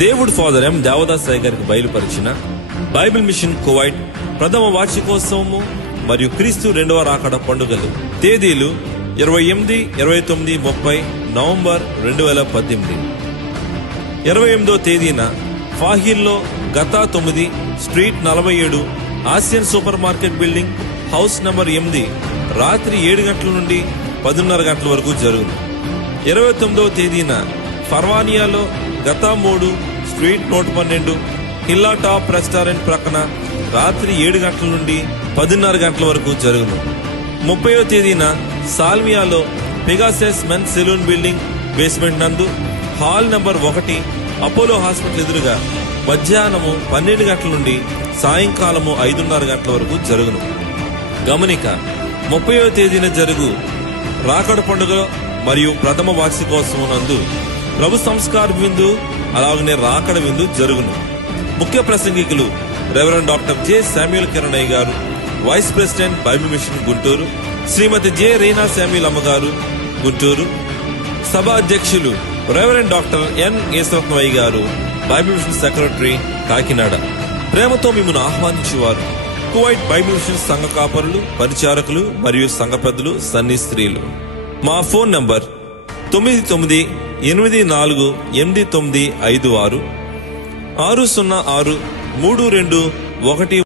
దేవుడు ఫాదర్ ఎం దేవదాస్ రాయ్ గారికి బయలుపరిచిన Bible machine Kuwait ప్రథమ వార్షికోత్సవము మరియు క్రీస్తు రెండవ రాకడ పండుగలు. తేదీలు 28, 29, 30 నవంబర్ 2018. 28వ తేదీన ఫాహిర్లో గతా 9 street 47 Asian super market building house number 8 రాత్రి 7 గంటల నుండి 10:30 గంటల వరకు జరుగును. 29వ తేదీన ఫర్వానియాలో గతా 3 స్ట్రీట్ 112 హిల్లా టాప్ రెస్టారెంట్ ప్రక్కన రాత్రి 7 గంటల నుండి 10:30 గంటల వరకు జరుగును. 30వ తేదీన సాల్మియాలో Pegasus men's salon building basement నందు హాల్ నంబర్ 1 అపోలో హాస్పిటల్ ఎదురుగా మధ్యాహ్నము 12 గంటల నుండి సాయంకాలము 5:30 గంటల వరకు జరుగును. గమనిక, 30వ తేదీన జరుగు రాకడ పండుగ మరియు ప్రథమ వార్షికోత్సవం నందు ప్రభు సంస్కార విందు అలాగనే రాకడ విందు జరుగును. ముఖ్య ప్రసంగికులు reverend doctor J Samuel Kiranaiah గారు, vice president Bible mission Guntur, Shrimati J Reena Samuel అమ్మగారు గుంటూరు. సభా అధ్యక్షులు రెవరెండ్ డాక్టర్ ఎన్ ఈశ్వరత్నవయ్య గారు, బైబిల్ మిషన్ సెక్రటరీ కాకినాడ. ప్రేమతో మిమ్మల్ని ఆహ్వానించేవారు కువైట్ బైబిల్ మిషన్ సంఘ కాపరులు, పరిచారకులు మరియు సంఘ పెద్దలు, సన్నీ స్త్రీలు. మా ఫోన్ నంబర్ 99848956 606 32 1